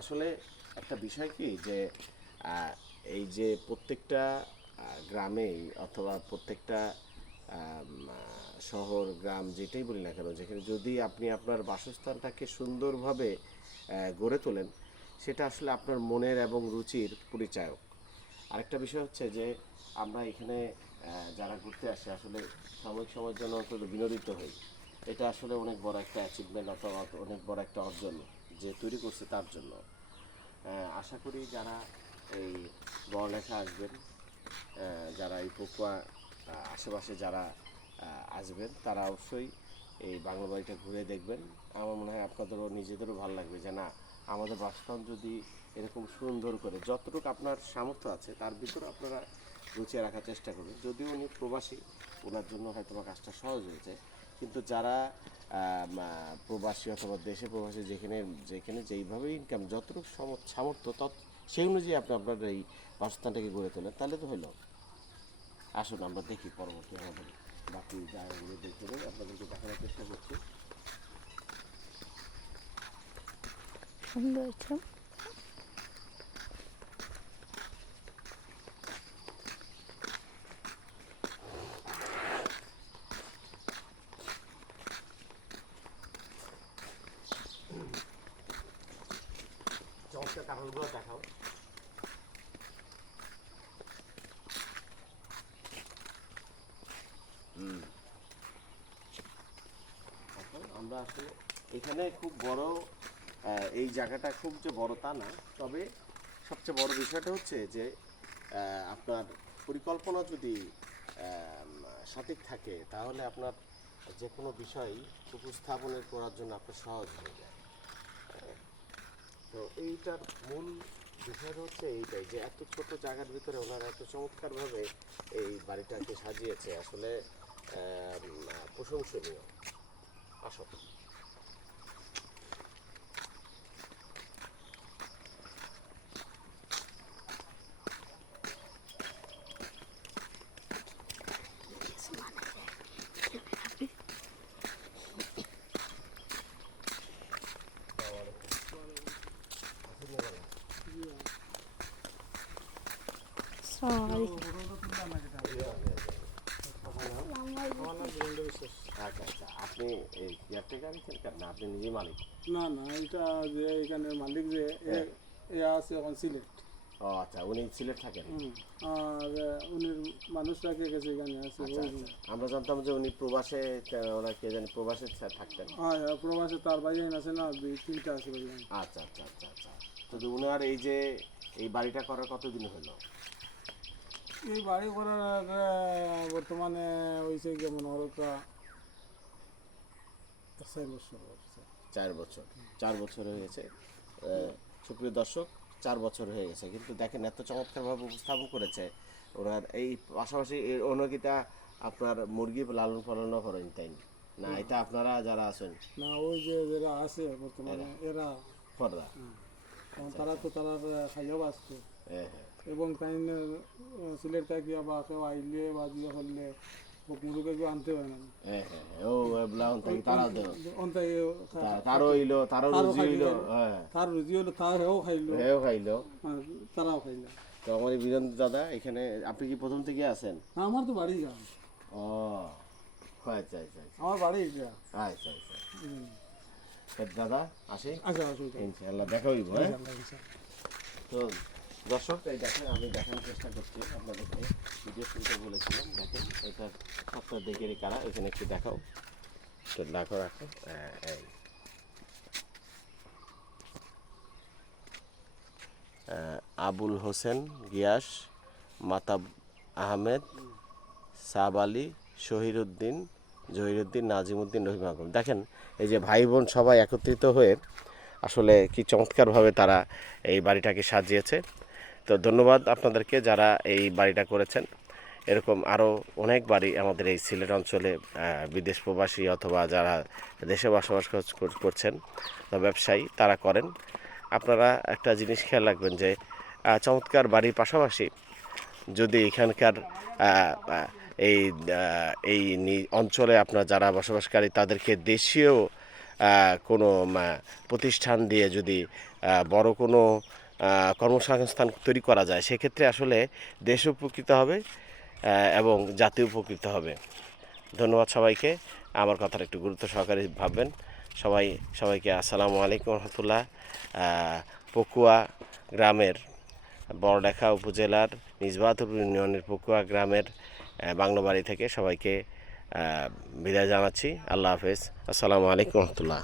আসলে একটা বিষয় কি যে এই যে প্রত্যেকটা গ্রামেই অথবা প্রত্যেকটা শহর গ্রাম যেটাই বলি না কেন, যেখানে যদি আপনি আপনার বাসস্থানটাকে সুন্দরভাবে গড়ে তোলেন, সেটা আসলে আপনার মনের এবং রুচির পরিচায়ক। আরেকটা বিষয় হচ্ছে যে আমরা এখানে যারা ঘুরতে আসে আসলে সাময়িক সময়ের জন্য অন্তত বিনোদিত হই। এটা আসলে অনেক বড় একটা অ্যাচিভমেন্ট অথবা অনেক বড় একটা অর্জন যে তৈরি করছে তার জন্য। আশা করি যারা এই বড়লেখা আসবেন, যারা এই পকুয়া আশেপাশে যারা আসবেন, তারা অবশ্যই এই বাংলা বাড়িটা ঘুরে দেখবেন। আমার মনে হয় আপনাদেরও নিজেদেরও ভালো লাগবে যে না, আমাদের বাসস্থান যদি এরকম সুন্দর করে যতটুকু আপনার সামর্থ্য আছে তার ভিতরে আপনারা গুছিয়ে রাখার চেষ্টা করবেন। যদিও উনি প্রবাসী, ওনার জন্য হয়তো বা কাজটা সহজ হয়েছে, কিন্তু যারা প্রবাসী অথবা দেশে প্রবাসী যেখানে যেখানে যেইভাবে ইনকাম যতটুকু সামর্থ্য সেই অনুযায়ী আপনি আপনার এই বাসস্থানটাকে গড়ে তোলেন, তাহলে তো হলো। আসুন আমরা দেখি পরবর্তী আমাদের বাকি জায়গাগুলো দেখে আপনাদেরকে দেখানোর চেষ্টা করছি। সুন্দর হয়েছে। চমৎকার কারণগুলো দেখাও। আমরা আসলে এখানে খুব বড় এই জায়গাটা খুব যে বড় তা না, তবে সবচেয়ে বড় বিষয়টা হচ্ছে যে আপনার পরিকল্পনা যদি সঠিক থাকে তাহলে আপনার যে কোনো বিষয় উপস্থাপনের করার জন্য আপনার সহজ হয়ে যায়। তো এইটার মূল বিষয়টা হচ্ছে এইটাই যে এত ছোট জায়গার ভিতরে ওনারা এত চমৎকারভাবে এই বাড়িটাকে সাজিয়েছে, আসলে প্রশংসনীয়। আসো। আচ্ছা আচ্ছা, আপনি এই কেয়ারটেকার না, আপনি নিজে মালিক? না না, এটা যে এখানে মালিক যে হ্যাঁ। এ আছে এখন সিলেট। ও আচ্ছা, উনি সিলেট থাকেন? আর উনির মানুষটাকে গেছে এখানে আছে। আচ্ছা আচ্ছা, আমরা জানতাম যে উনি প্রবাসে, ওরা কে জানি প্রবাসে থাকতেন। হ্যাঁ হ্যাঁ, প্রবাসে তার ভাই আছে না, দুই তিনটা আছে ভাই। আচ্ছা আচ্ছা আচ্ছা আচ্ছা, তো উনার এই যে এই বাড়িটা করার কতদিন হলো? এই বাড়ি করার বর্তমানে হয়েছে কেমন ওরা 4 বছর হচ্ছে। 4 বছর, 4 বছর হয়ে গেছে। সুপ্রিয় দর্শক, 4 বছর হয়ে গেছে, কিন্তু দেখেন এত চমৎকারভাবে উপস্থাপন করেছে ওনার। এই পাশাপাশি অনুকিতা আপনার মুরগি লালন পালনও করেন, তাই না? এটা আপনারা যারা আছেন না, ওই যে যারা আছে বর্তমানে এরা ফররা। তারা তো তারা খাইয়াও আসছে। হ্যাঁ হ্যাঁ এবং তাই সিলেট থাকিয়া বা কেউ আইলে বা দিয়ে করলে মুরুকে কেউ আনতে হয় না। হ্যাঁ হ্যাঁ, ও ব্লাউন থাকি তারা দেও, অন্তাই তারও হইলো, তারও রুজি হইলো। হ্যাঁ, তার রুজি হলো, তার হেও খাইলো, হেও খাইলো, তারাও খাইলো। তো আমার এই বীরেন্দ্র দাদা এখানে, আপনি কি প্রথম থেকে আছেন? আমার তো বাড়ি গান। ও আচ্ছা আচ্ছা আচ্ছা আমার বাড়ি এটা। আচ্ছা আচ্ছা, দাদা আসি। আচ্ছা আসুন, ইনশাআল্লাহ দেখা হইব। হ্যাঁ, তো দর্শক, এই দেখেন আমি দেখানোর চেষ্টা করছি আপনাদেরকে, ভিডিও শুরুতে বলেছিলাম। দেখেন এটা সপ্তাহ দেখে কারা, এখানে একটু দেখাও, তো রাখো রাখো। এই আবুল হোসেন গিয়াস, মাতাব আহমেদ, সাব আলী, শহীরুদ্দিন, জহিরুদ্দিন, নাজিমুদ্দিন, রহিম আলম। দেখেন এই যে ভাই বোন সবাই একত্রিত হয়ে আসলে কি চমৎকারভাবে তারা এই বাড়িটাকে সাজিয়েছে। তো ধন্যবাদ আপনাদেরকে যারা এই বাড়িটা করেছেন। এরকম আরও অনেক বাড়ি আমাদের এই সিলেট অঞ্চলে বিদেশ প্রবাসী অথবা যারা দেশে বসবাস করছেন বা ব্যবসায়ী তারা করেন। আপনারা একটা জিনিস খেয়াল রাখবেন যে চমৎকার বাড়ির পাশাপাশি যদি এখানকার এই এই অঞ্চলে আপনার যারা বসবাসকারী তাদেরকে দেশীয় কোনো প্রতিষ্ঠান দিয়ে যদি বড় কোনো কর্মসংস্থান তৈরি করা যায়, সেক্ষেত্রে আসলে দেশ উপকৃত হবে এবং জাতি উপকৃত হবে। ধন্যবাদ সবাইকে। আমার কথাটা একটু গুরুত্ব সহকারে ভাববেন। সবাইকে আসসালামু আলাইকুম রহমতুল্লাহ। পকুয়া গ্রামের বড়ডাকা উপজেলার নিজবাতুর ইউনিয়নের পকুয়া গ্রামের বাংলোবাড়ি থেকে সবাইকে বিদায় জানাচ্ছি। আল্লাহ হাফেজ। আসসালামু আলাইকুম রহমতুল্লাহ।